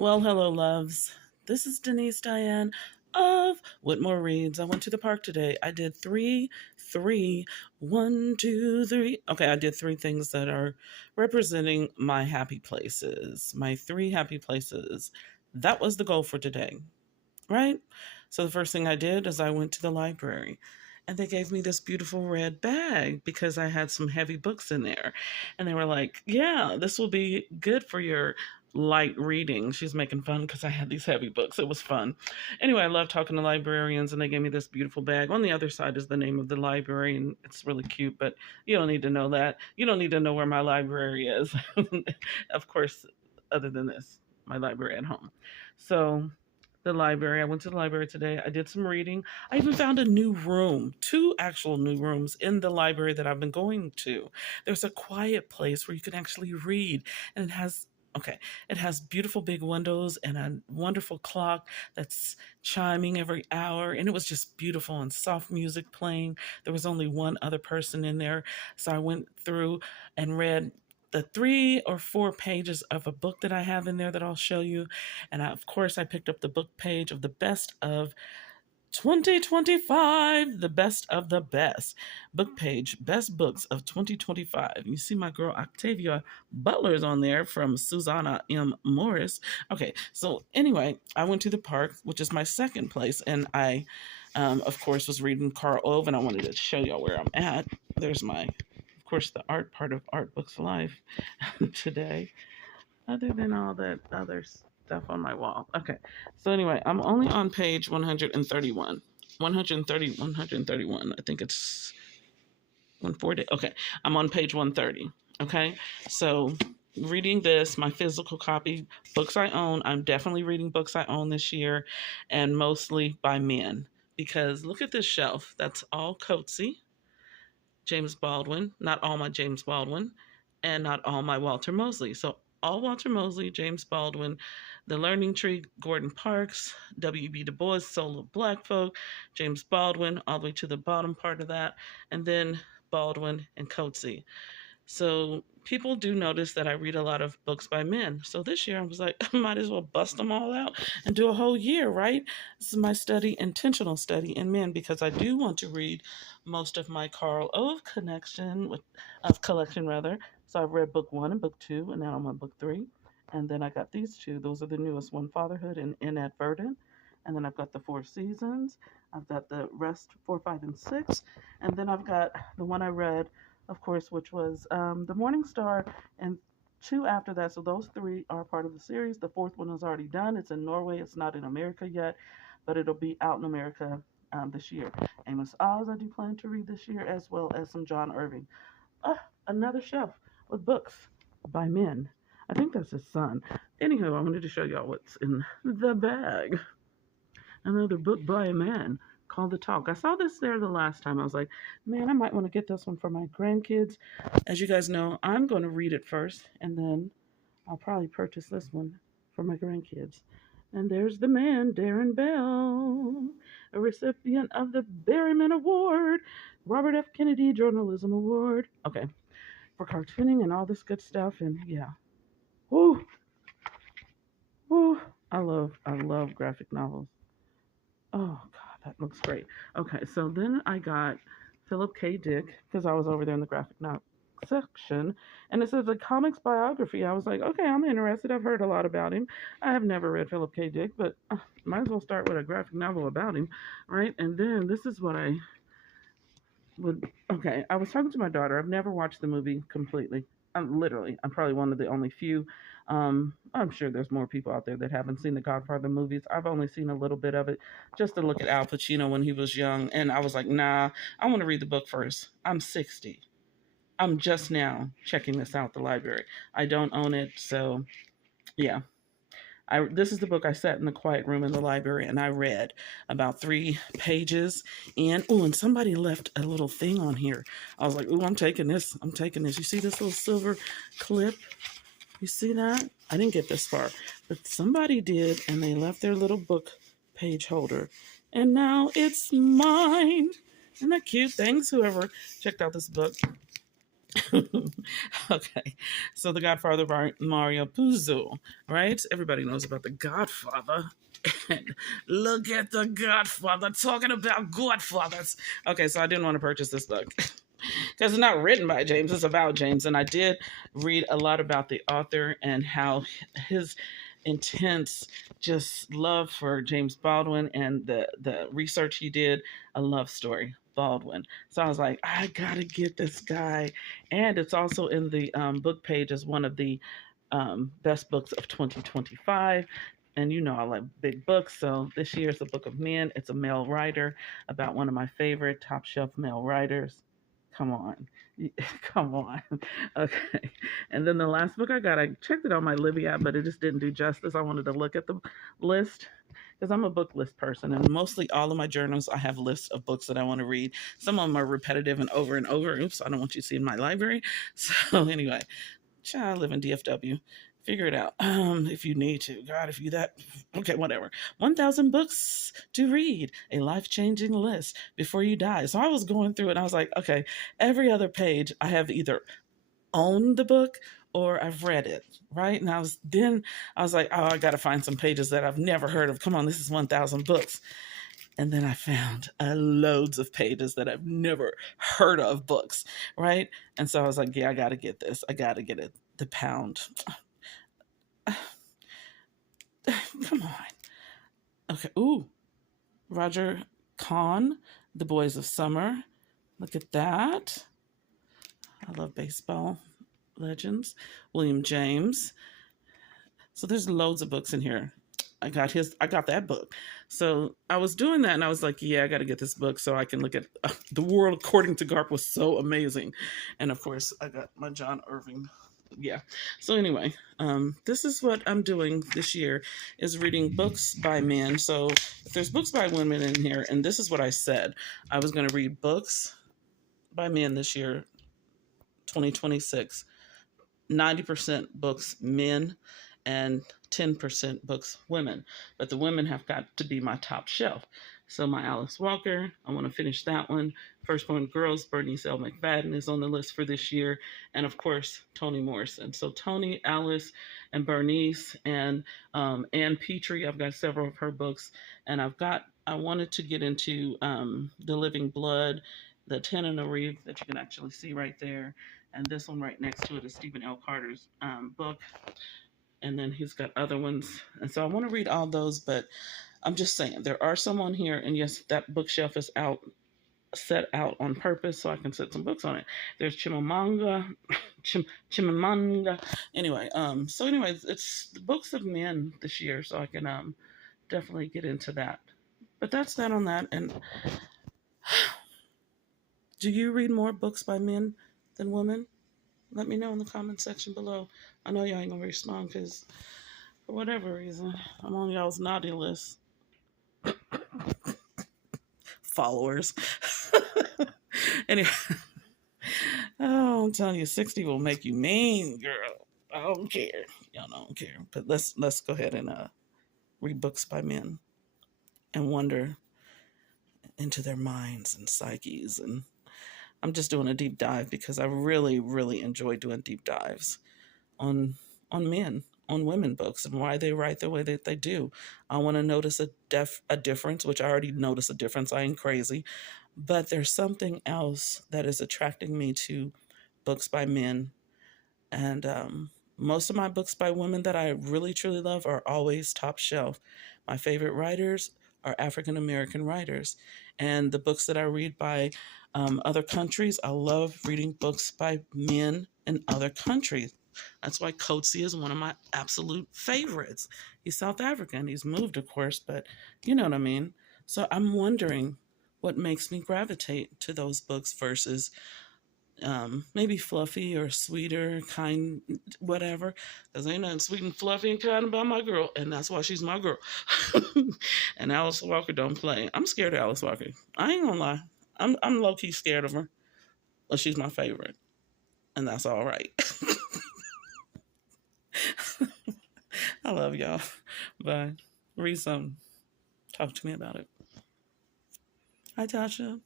Well, hello, loves. This is Denise Diane of Whitmore Reads. I went to the park today. I did three, one, two, three. Okay, I did three things that are representing my happy places, my three happy places. That was the goal for today, right? So the first thing I did is I went to the library. And they gave me this beautiful red bag because I had some heavy books in there. And they were like, yeah, this will be good for your light reading. She's making fun because I had these heavy books. It was fun. Anyway, I love talking to librarians, and they gave me this beautiful bag. On the other side is the name of the library, and it's really cute, but you don't need to know that. You don't need to know where my library is. Of course, other than this, my library at home. So the library. I went to the library today. I did some reading. I even found a new room, two actual new rooms in the library that I've been going to. There's a quiet place where you can actually read, and it has beautiful big windows and a wonderful clock that's chiming every hour, and it was just beautiful and soft music playing. There was only one other person in there, so I went through and read the 3 or 4 pages of a book that I have in there that I'll show you. And of course, I picked up the book page of the best of 2025, the best of the best book page, best books of 2025. You see my girl Octavia Butler's on there from Susanna M. Morris. Okay, so anyway, I went to the park, which is my second place, and I, of course, was reading Carl Ove, and I wanted to show y'all where I'm at. There's my, of course, the art part of Art Books Life today, other than all that other stuff on my wall. Okay. So anyway, I'm only on page 131. 130, 131. I think it's 140. Okay. I'm on page 130. Okay. So reading this, my physical copy, books I own, I'm definitely reading books I own this year, and mostly by men. Because look at this shelf. That's all Coetzee, James Baldwin, not all my James Baldwin, and not all my Walter Mosley. So all Walter Mosley, James Baldwin, The Learning Tree, Gordon Parks, W.B. Du Bois, Soul of Black Folk, James Baldwin, all the way to the bottom part of that, and then Baldwin and Coetzee. So people do notice that I read a lot of books by men. So this year I was like, I might as well bust them all out and do a whole year, right? This is my study, intentional study in men, because I do want to read most of my Carl Ove collection rather. So I've read book 1 and book 2, and now I'm on book 3. And then I got these two. Those are the newest one, Fatherhood and Inadvertent. And then I've got the Four Seasons. I've got the rest 4, 5, and 6. And then I've got the one I read, of course, which was The Morning Star, and two after that. So those three are part of the series. The fourth one is already done. It's in Norway. It's not in America yet, but it'll be out in America this year. Amos Oz, I do plan to read this year, as well as some John Irving. Another shelf with books by men. I think that's his son. Anywho, I wanted to show y'all what's in the bag. Another book by a man called The Talk. I saw this there the last time. I was like, man, I might want to get this one for my grandkids. As you guys know, I'm going to read it first, and then I'll probably purchase this one for my grandkids. And there's the man, Darren Bell, a recipient of the Berryman Award, Robert F. Kennedy Journalism Award. Okay, for cartooning and all this good stuff. And yeah, whoo, whoo. I love graphic novels. Oh God, that looks great. Okay, so then I got Philip K. Dick because I was over there in the graphic novel section, and it says a comics biography. I was like, okay, I'm interested. I've heard a lot about him. I have never read Philip K. Dick, but might as well start with a graphic novel about him, right? And then this is what I would. Okay, I was talking to my daughter. I've never watched the movie completely. I'm probably one of the only few. I'm sure there's more people out there that haven't seen the Godfather movies. I've only seen a little bit of it just to look at Al Pacino when he was young. And I was like, nah, I want to read the book first. I'm 60. I'm just now checking this out at the library. I don't own it. So, yeah. This is the book I sat in the quiet room in the library and I read about 3 pages. And somebody left a little thing on here. I was like, ooh, I'm taking this. I'm taking this. You see this little silver clip? You see that? I didn't get this far, but somebody did, and they left their little book page holder. And now it's mine. Isn't that cute? Thanks, whoever checked out this book. Okay, so The Godfather by Mario Puzo, right? Everybody knows about The Godfather. And look at The Godfather talking about Godfathers. Okay, so I didn't want to purchase this book because it's not written by James, it's about James. And I did read a lot about the author and how his intense just love for James Baldwin and the research he did, a love story. Baldwin. So I was like, I gotta get this guy. And it's also in the book page as one of the best books of 2025. And you know, I like big books. So this year's The Book of Men. It's a male writer about one of my favorite top shelf male writers. Come on. Come on. Okay. And then the last book I got, I checked it on my Libby app, but it just didn't do justice. I wanted to look at the list because I'm a book list person, and mostly all of my journals, I have lists of books that I want to read. Some of them are repetitive and over and over. Oops, I don't want you to see in my library. So anyway, child, I live in DFW. Figure it out if you need to. God, if you that, okay, whatever. 1,000 books to read, a life changing list before you die. So I was going through it and I was like, okay, every other page I have either owned the book or I've read it, right? And I was like, oh, I got to find some pages that I've never heard of. Come on, this is 1,000 books. And then I found loads of pages that I've never heard of books, right? And so I was like, yeah, I got to get this. I got to get it. The pound. Come on. Okay. Ooh, Roger Kahn, The Boys of Summer. Look at that. I love baseball legends. William James. So there's loads of books in here. I got that book. So I was doing that and I was like, yeah, I got to get this book so I can look at The World According to Garp was so amazing. And of course, I got my John Irving. Yeah. So anyway, this is what I'm doing this year is reading books by men. So if there's books by women in here, and this is what I said, I was going to read books by men this year, 2026. 90% books men and 10% books women. But the women have got to be my top shelf. So my Alice Walker, I want to finish that one. Firstborn Girls, Bernice L. McFadden is on the list for this year. And of course, Toni Morrison. So Toni, Alice, and Bernice, and Ann Petrie, I've got several of her books. And I wanted to get into The Living Blood, the Tananarive that you can actually see right there, and this one right next to it is Stephen L. Carter's book. And then he's got other ones. And so I want to read all those, but I'm just saying there are some on here. And yes, that bookshelf is set out on purpose so I can set some books on it. There's Chimamanda. Anyway, so anyways, it's the books of men this year, so I can definitely get into that. But that's that on that. And do you read more books by men than women? Let me know in the comment section below. I know y'all ain't gonna respond because for whatever reason, I'm on y'all's naughty list. Followers. Anyway, oh, I'm telling you, 60 will make you mean, girl. I don't care. Y'all don't care. But let's go ahead and read books by men and wonder into their minds and psyches. And I'm just doing a deep dive because I really, really enjoy doing deep dives on men, on women books, and why they write the way that they do. I want to notice a difference, which I already notice a difference. I ain't crazy, but there's something else that is attracting me to books by men. And most of my books by women that I really truly love are always top shelf. My favorite writers are African American writers, and the books that I read by other countries, I love reading books by men in other countries. That's why Coetzee is one of my absolute favorites. He's South African. He's moved, of course, but you know what I mean. So I'm wondering what makes me gravitate to those books versus maybe fluffy or sweeter, kind, whatever. Because ain't nothing sweet and fluffy and kind about my girl, and that's why she's my girl. And Alice Walker don't play. I'm scared of Alice Walker. I ain't gonna lie. I'm low key scared of her, but she's my favorite, and that's all right. I love y'all. Bye. Read some. Talk to me about it. Hi, Tasha.